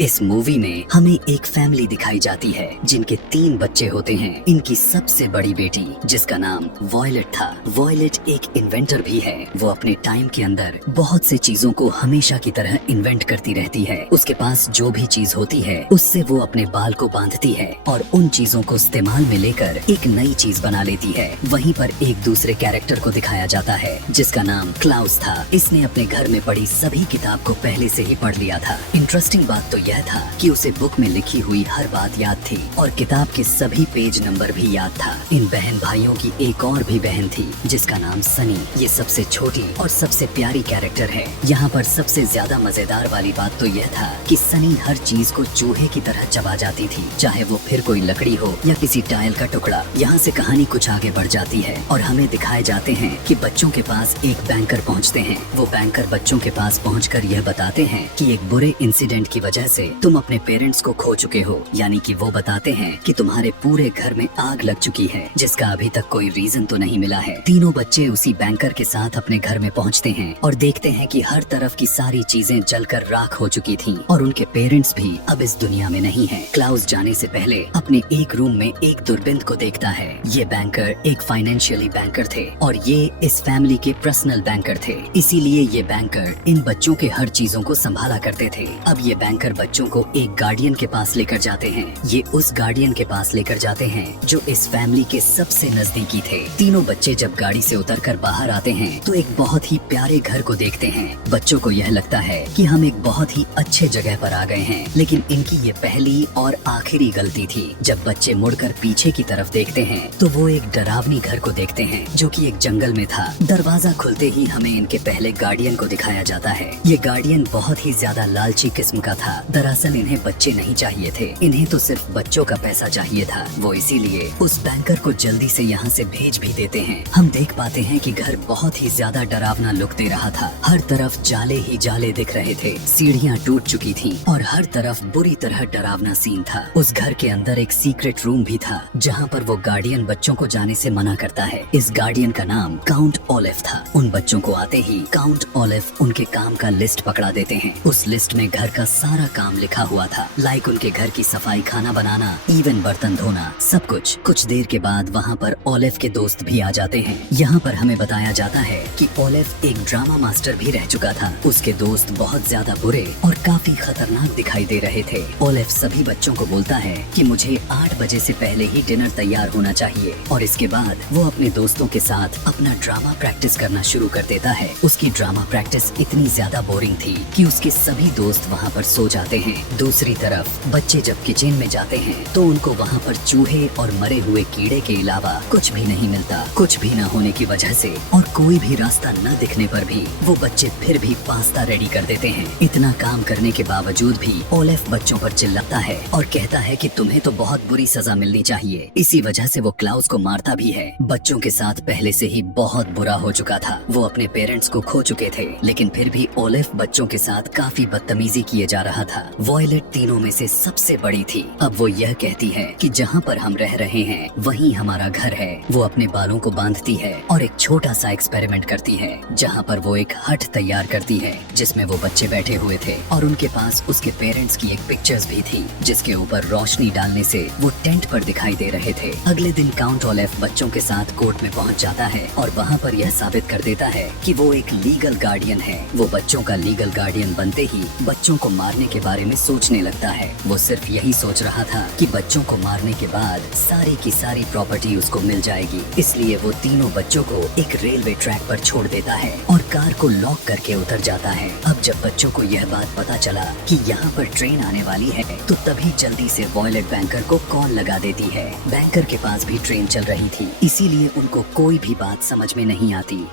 इस मूवी में हमें एक फैमिली दिखाई जाती है जिनके 3 बच्चे होते हैं। इनकी सबसे बड़ी बेटी जिसका नाम वॉयलेट था। वॉयलेट एक इन्वेंटर भी है। वो अपने टाइम के अंदर बहुत से चीजों को हमेशा की तरह इन्वेंट करती रहती है। उसके पास जो भी चीज होती है उससे वो अपने बाल को बांधती है और उन चीजों को इस्तेमाल में लेकर एक नई चीज बना लेती है। वहीं पर एक दूसरे कैरेक्टर को दिखाया जाता है जिसका नाम क्लाउस था। इसने अपने घर में पड़ी सभी किताब को पहले से ही पढ़ लिया था। इंटरेस्टिंग बात तो यह था कि उसे बुक में लिखी हुई हर बात याद थी और किताब के सभी पेज नंबर भी याद था। इन बहन भाइयों की एक और भी बहन थी जिसका नाम सनी। ये सबसे छोटी और सबसे प्यारी कैरेक्टर है। यहाँ पर सबसे ज्यादा मजेदार वाली बात तो यह था कि सनी हर चीज को चूहे की तरह चबा जाती थी, चाहे वो फिर कोई लकड़ी हो या किसी टाइल का टुकड़ा। यहाँ से कहानी कुछ आगे बढ़ जाती है और हमें दिखाए जाते हैं कि बच्चों के पास एक बैंकर पहुँचते हैं। वो बैंकर बच्चों के पास पहुँचकर यह बताते हैं कि एक बुरे इंसिडेंट की वजह से तुम अपने पेरेंट्स को खो चुके हो। यानी कि वो बताते हैं कि तुम्हारे पूरे घर में आग लग चुकी है जिसका अभी तक कोई रीजन तो नहीं मिला है। तीनों बच्चे उसी बैंकर के साथ अपने घर में पहुंचते हैं और देखते हैं कि हर तरफ की सारी चीजें जलकर राख हो चुकी थीं और उनके पेरेंट्स भी अब इस दुनिया में नहीं हैं। क्लाउस जाने से पहले अपने एक रूम में एक दुर्बिंद को देखता है। ये बैंकर एक फाइनेंशियली बैंकर थे और ये इस फैमिली के पर्सनल बैंकर थे। इसीलिए ये बैंकर इन बच्चों के हर चीजों को संभाला करते थे। अब ये बैंकर बच्चों को एक गार्डियन के पास लेकर जाते हैं। ये उस गार्डियन के पास लेकर जाते हैं जो इस फैमिली के सबसे नजदीकी थे। तीनों बच्चे जब गाड़ी से उतरकर बाहर आते हैं तो एक बहुत ही प्यारे घर को देखते हैं। बच्चों को यह लगता है कि हम एक बहुत ही अच्छे जगह पर आ गए हैं, लेकिन इनकी ये पहली और आखिरी गलती थी। जब बच्चे मुड़कर पीछे की तरफ देखते हैं तो वो एक डरावनी घर को देखते हैं जो कि एक जंगल में था। दरवाजा खुलते ही हमें इनके पहले गार्डियन को दिखाया जाता है। ये गार्डियन बहुत ही ज्यादा लालची किस्म का था। दरअसल इन्हें बच्चे नहीं चाहिए थे, इन्हें तो सिर्फ बच्चों का पैसा चाहिए था। वो इसीलिए उस बैंकर को जल्दी से यहाँ से भेज भी देते हैं। हम देख पाते हैं कि घर बहुत ही ज्यादा डरावना लुक दे रहा था। हर तरफ जाले ही जाले दिख रहे थे, सीढ़ियाँ टूट चुकी थीं और हर तरफ बुरी तरह डरावना सीन था। उस घर के अंदर एक सीक्रेट रूम भी था जहाँ पर वो गार्डियन बच्चों को जाने से मना करता है। इस गार्डियन का नाम काउंट ओलिव था। उन बच्चों को आते ही काउंट ओलिव उनके काम का लिस्ट पकड़ा देते हैं। उस लिस्ट में घर का सारा काम लिखा हुआ था, लाइक उनके घर की सफाई, खाना बनाना, इवन बर्तन धोना, सब कुछ। कुछ देर के बाद वहाँ पर ओलिव के दोस्त भी आ जाते हैं। यहाँ पर हमें बताया जाता है कि ओलिव एक ड्रामा मास्टर भी रह चुका था। उसके दोस्त बहुत ज्यादा बुरे और काफी खतरनाक दिखाई दे रहे थे। ओलिव सभी बच्चों को बोलता है कि मुझे 8 बजे से पहले ही डिनर तैयार होना चाहिए और इसके बाद वो अपने दोस्तों के साथ अपना ड्रामा प्रैक्टिस करना शुरू कर देता है। उसकी ड्रामा प्रैक्टिस इतनी ज्यादा बोरिंग थी कि उसके सभी दोस्त वहाँ पर सो जाते हैं। दूसरी तरफ बच्चे जब किचन में जाते हैं तो उनको वहाँ पर चूहे और मरे हुए कीड़े के अलावा कुछ भी नहीं मिलता। कुछ भी न होने की वजह से और कोई भी रास्ता न दिखने पर भी वो बच्चे फिर भी पास्ता रेडी कर देते हैं। इतना काम करने के बावजूद भी ओलिव बच्चों पर चिल्लाता है और कहता है कि तुम्हें तो बहुत बुरी सजा मिलनी चाहिए। इसी वजह से वो क्लाउस को मारता भी है। बच्चों के साथ पहले से ही बहुत बुरा हो चुका था। वो अपने पेरेंट्स को खो चुके थे, लेकिन फिर भी ओलिव बच्चों के साथ काफी बदतमीजी किए जा रहा था। वॉयलेट तीनों में से सबसे बड़ी थी। अब वो यह कहती है कि जहाँ पर हम रह रहे हैं वहीं हमारा घर है। वो अपने बालों को बांधती है और एक छोटा सा एक्सपेरिमेंट करती है जहाँ पर वो एक हट तैयार करती है जिसमें वो बच्चे बैठे हुए थे और उनके पास उसके पेरेंट्स की एक पिक्चर्स भी थी जिसके ऊपर रोशनी डालने से वो टेंट पर दिखाई दे रहे थे। अगले दिन काउंट ओलिव बच्चों के साथ कोर्ट में पहुँच जाता है और वहाँ पर यह साबित कर देता है कि वो एक लीगल गार्डियन है। वो बच्चों का लीगल गार्डियन बनते ही बच्चों को मारने के बारे में सोचने लगता है। वो सिर्फ यही सोच रहा था कि बच्चों को मारने के बाद सारी की सारी प्रॉपर्टी उसको मिल जाएगी। इसलिए वो तीनों बच्चों को एक रेलवे ट्रैक पर छोड़ देता है और कार को लॉक करके उतर जाता है। अब जब बच्चों को यह बात पता चला कि यहाँ पर ट्रेन आने वाली है तो तभी जल्दी से वॉयलेट बैंकर को कॉल लगा देती है। बैंकर के पास भी ट्रेन चल रही थी, इसीलिए उनको कोई भी बात समझ में नहीं आती।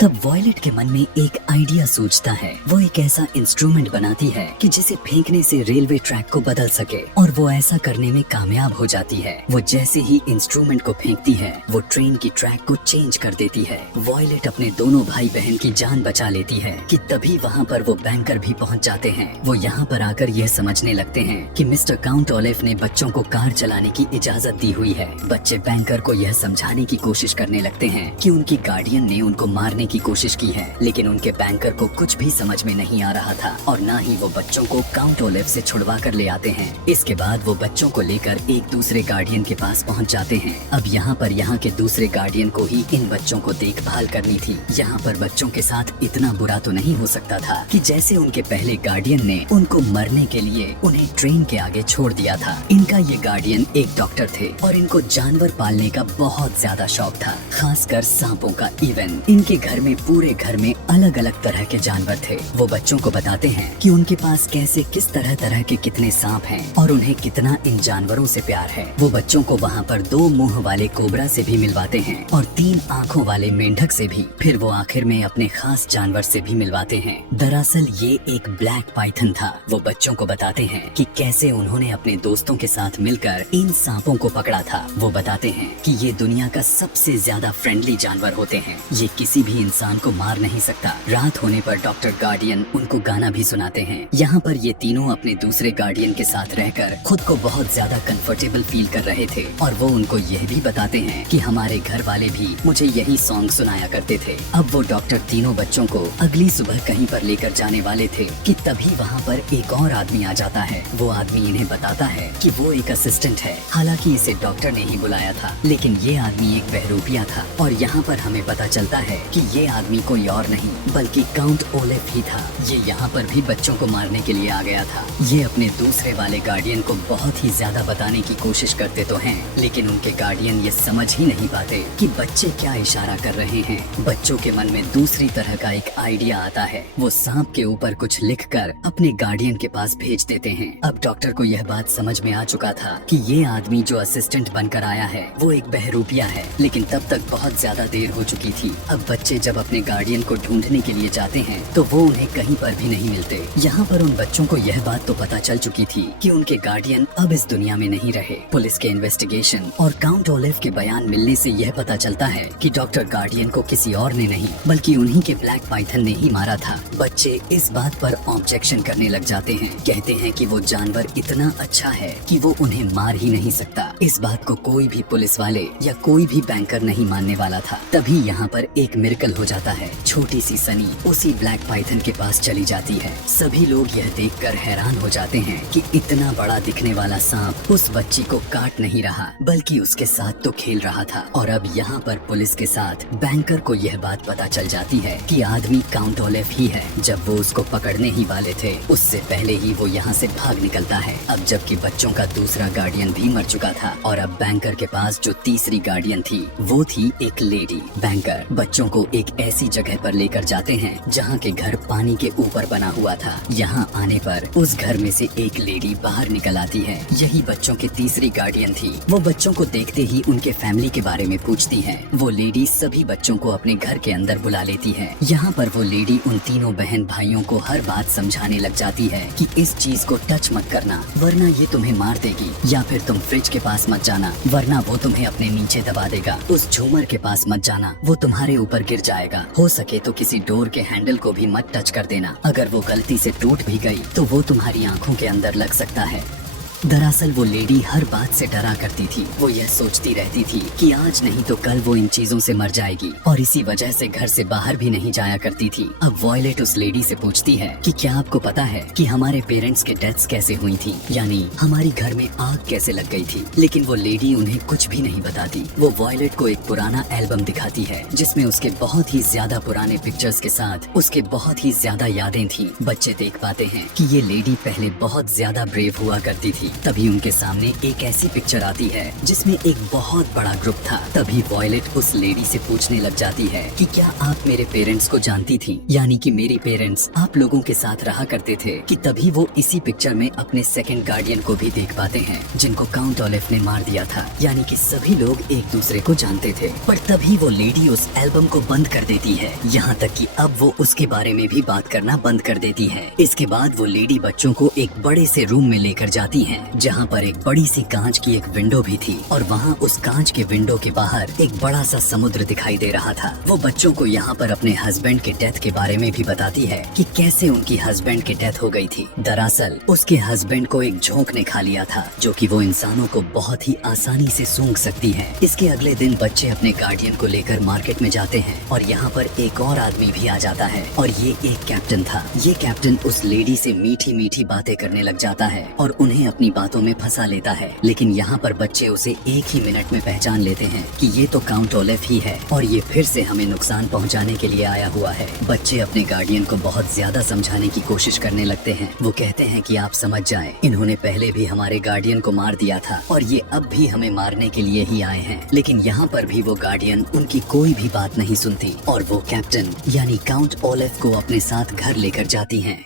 तब वॉयलेट के मन में एक आइडिया सूझता है। वो एक ऐसा इंस्ट्रूमेंट बनाती है कि जिसे फेंकने से रेलवे ट्रैक को बदल सके और वो ऐसा करने में कामयाब हो जाती है। वो जैसे ही इंस्ट्रूमेंट को फेंकती है वो ट्रेन की ट्रैक को चेंज कर देती है। वॉयलेट अपने दोनों भाई बहन की जान बचा लेती है कि तभी वहाँ पर वो बैंकर भी पहुँच जाते हैं। वो यहाँ पर आकर यह समझने लगते हैं कि मिस्टर काउंट ओलिव ने बच्चों को कार चलाने की इजाजत दी हुई है। बच्चे बैंकर को यह समझाने की कोशिश करने लगते हैं कि उनकी गार्डियन ने उनको मारने करने की कोशिश की है, लेकिन उनके बैंकर को कुछ भी समझ में नहीं आ रहा था और न ही वो बच्चों को काउंट ओलिव से छुड़वा कर ले आते हैं। इसके बाद वो बच्चों को लेकर एक दूसरे गार्डियन के पास पहुंच जाते हैं। अब यहाँ पर यहाँ के दूसरे गार्डियन को ही इन बच्चों को देखभाल करनी थी। यहाँ पर बच्चों के साथ इतना बुरा तो नहीं हो सकता था कि जैसे उनके पहले गार्डियन ने उनको मरने के लिए उन्हें ट्रेन के आगे छोड़ दिया था। इनका ये गार्डियन एक डॉक्टर थे और इनको जानवर पालने का बहुत ज्यादा शौक था, खासकर सांपों का। इवन इनके घर में पूरे घर में अलग अलग तरह के जानवर थे। वो बच्चों को बताते हैं कि उनके पास कैसे किस तरह तरह के कितने सांप हैं और उन्हें कितना इन जानवरों से प्यार है। वो बच्चों को वहाँ पर 2 मुंह वाले कोबरा से भी मिलवाते हैं और 3 आँखों वाले मेंढक से भी। फिर वो आखिर में अपने खास जानवर से भी मिलवाते हैं। दरअसल ये एक ब्लैक पाइथन था। वो बच्चों को बताते हैं कि कैसे उन्होंने अपने दोस्तों के साथ मिलकर इन सांपों को पकड़ा था। वो बताते हैं कि ये दुनिया का सबसे ज्यादा फ्रेंडली जानवर होते हैं। ये किसी भी इंसान को मार नहीं सकता। रात होने पर डॉक्टर गार्डियन उनको गाना भी सुनाते हैं। यहाँ पर ये तीनों अपने दूसरे गार्डियन के साथ रहकर खुद को बहुत ज्यादा कंफर्टेबल फील कर रहे थे और वो उनको यह भी बताते हैं कि हमारे घर वाले भी मुझे यही सॉन्ग सुनाया करते थे। अब वो डॉक्टर तीनों बच्चों को अगली सुबह कहीं पर लेकर जाने वाले थे कि तभी वहाँ पर एक और आदमी आ जाता है। वो आदमी इन्हें बताता है कि वो एक असिस्टेंट है। हालांकि इसे डॉक्टर ने ही बुलाया था, लेकिन ये आदमी एक बहरूपिया था। और यहाँ पर हमें पता चलता है कि ये आदमी कोई और नहीं बल्कि काउंट ओलिव ही था। ये यहाँ पर भी बच्चों को मारने के लिए आ गया था। ये अपने दूसरे वाले गार्डियन को बहुत ही ज्यादा बताने की कोशिश करते तो हैं, लेकिन उनके गार्डियन ये समझ ही नहीं पाते कि बच्चे क्या इशारा कर रहे हैं। बच्चों के मन में दूसरी तरह का एक आइडिया आता है। वो सांप के ऊपर कुछ लिखकर अपने गार्डियन के पास भेज देते हैं। अब डॉक्टर को यह बात समझ में आ चुका था कि ये आदमी जो असिस्टेंट बनकर आया है वो एक बहरूपिया है, लेकिन तब तक बहुत ज्यादा देर हो चुकी थी। अब बच्चे जब अपने गार्डियन को ढूंढने के लिए जाते हैं तो वो उन्हें कहीं पर भी नहीं मिलते। यहाँ पर उन बच्चों को यह बात तो पता चल चुकी थी कि उनके गार्डियन अब इस दुनिया में नहीं रहे। पुलिस के इन्वेस्टिगेशन और काउंट ओलिव के बयान मिलने से यह पता चलता है कि डॉक्टर गार्डियन को किसी और ने नहीं बल्कि उन्हीं के ब्लैक पाइथन ने ही मारा था। बच्चे इस बात पर ऑब्जेक्शन करने लग जाते हैं। कहते हैं कि वो जानवर इतना अच्छा है कि वो उन्हें मार ही नहीं सकता। इस बात को कोई भी पुलिस वाले या कोई भी बैंकर नहीं मानने वाला था। तभी यहाँ पर एक मिरेकल हो जाता है। छोटी सी सनी उसी ब्लैक पाइथन के पास चली जाती है। सभी लोग यह देखकर हैरान हो जाते हैं कि इतना बड़ा दिखने वाला सांप उस बच्ची को काट नहीं रहा बल्कि उसके साथ तो खेल रहा था। और अब यहाँ पर पुलिस के साथ बैंकर को यह बात पता चल जाती है कि आदमी काउंट ओलिव ही है। जब वो उसको पकड़ने ही वाले थे उससे पहले ही वो यहाँ से भाग निकलता है। अब जबकि बच्चों का दूसरा गार्डियन भी मर चुका था और अब बैंकर के पास जो तीसरी गार्डियन थी वो थी एक लेडी। बैंकर बच्चों को एक ऐसी जगह पर लेकर जाते हैं जहाँ के घर पानी के ऊपर बना हुआ था। यहाँ आने पर उस घर में से एक लेडी बाहर निकल आती है। यही बच्चों की तीसरी गार्डियन थी। वो बच्चों को देखते ही उनके फैमिली के बारे में पूछती है। वो लेडी सभी बच्चों को अपने घर के अंदर बुला लेती है। यहाँ पर वो लेडी उन तीनों बहन भाइयों को हर बात समझाने लग जाती है कि इस चीज को टच मत करना वरना ये तुम्हें मार देगी, या फिर तुम फ्रिज के पास मत जाना वरना वो तुम्हें अपने नीचे दबा देगा। उस झूमर के पास मत जाना, वो तुम्हारे ऊपर गिर जाएगा। हो सके तो किसी डोर के हैंडल को भी मत टच कर देना, अगर वो गलती से टूट भी गई तो वो तुम्हारी आंखों के अंदर लग सकता है। दरअसल वो लेडी हर बात से डरा करती थी। वो यह सोचती रहती थी कि आज नहीं तो कल वो इन चीजों से मर जाएगी और इसी वजह से घर से बाहर भी नहीं जाया करती थी। अब वॉयलेट उस लेडी से पूछती है कि क्या आपको पता है कि हमारे पेरेंट्स के डेथ्स कैसे हुई थी, यानी हमारी घर में आग कैसे लग गई थी। लेकिन वो लेडी उन्हें कुछ भी नहीं बताती। वो वॉयलेट को एक पुराना एल्बम दिखाती है जिसमें उसके बहुत ही ज्यादा पुराने पिक्चर्स के साथ उसके बहुत ही ज्यादा यादें थी। बच्चे देख पाते हैं कि ये लेडी पहले बहुत ज्यादा ब्रेव हुआ करती थी। तभी उनके सामने एक ऐसी पिक्चर आती है जिसमें एक बहुत बड़ा ग्रुप था। तभी वॉयलेट उस लेडी से पूछने लग जाती है कि क्या आप मेरे पेरेंट्स को जानती थी, यानी कि मेरी पेरेंट्स आप लोगों के साथ रहा करते थे। कि तभी वो इसी पिक्चर में अपने सेकंड गार्डियन को भी देख पाते हैं जिनको काउंट ओलिव ने मार दिया था। यानी कि सभी लोग एक दूसरे को जानते थे। पर तभी वो लेडी उस एल्बम को बंद कर देती है, यहाँ तक कि अब वो उसके बारे में भी बात करना बंद कर देती है। इसके बाद वो लेडी बच्चों को एक बड़े से रूम में लेकर जाती है हैं, जहाँ पर एक बड़ी सी कांच की एक विंडो भी थी और वहाँ उस कांच के विंडो के बाहर एक बड़ा सा समुद्र दिखाई दे रहा था। वो बच्चों को यहाँ पर अपने हस्बैंड के डेथ के बारे में भी बताती है कि कैसे उनकी हस्बैंड की डेथ हो गई थी। दरअसल उसके हस्बैंड को एक झोंक ने खा लिया था, जो कि वो इंसानों को बहुत ही आसानी से सूंघ सकती है। इसके अगले दिन बच्चे अपने गार्डियन को लेकर मार्केट में जाते हैं और यहाँ पर एक और आदमी भी आ जाता है और ये एक कैप्टन था। ये कैप्टन उस लेडी से मीठी मीठी बातें करने लग जाता है और उन्हें अपनी बातों में फंसा लेता है। लेकिन यहाँ पर बच्चे उसे एक ही मिनट में पहचान लेते हैं कि ये तो काउंट ओलेफ ही है और ये फिर से हमें नुकसान पहुँचाने के लिए आया हुआ है। बच्चे अपने गार्डियन को बहुत ज्यादा समझाने की कोशिश करने लगते हैं। वो कहते हैं कि आप समझ जाएं, इन्होंने पहले भी हमारे गार्डियन को मार दिया था और ये अब भी हमें मारने के लिए ही आए हैं। लेकिन यहाँ पर भी वो गार्डियन उनकी कोई भी बात नहीं सुनती और वो कैप्टन यानी काउंट ओलेफ को अपने साथ घर लेकर जाती हैं।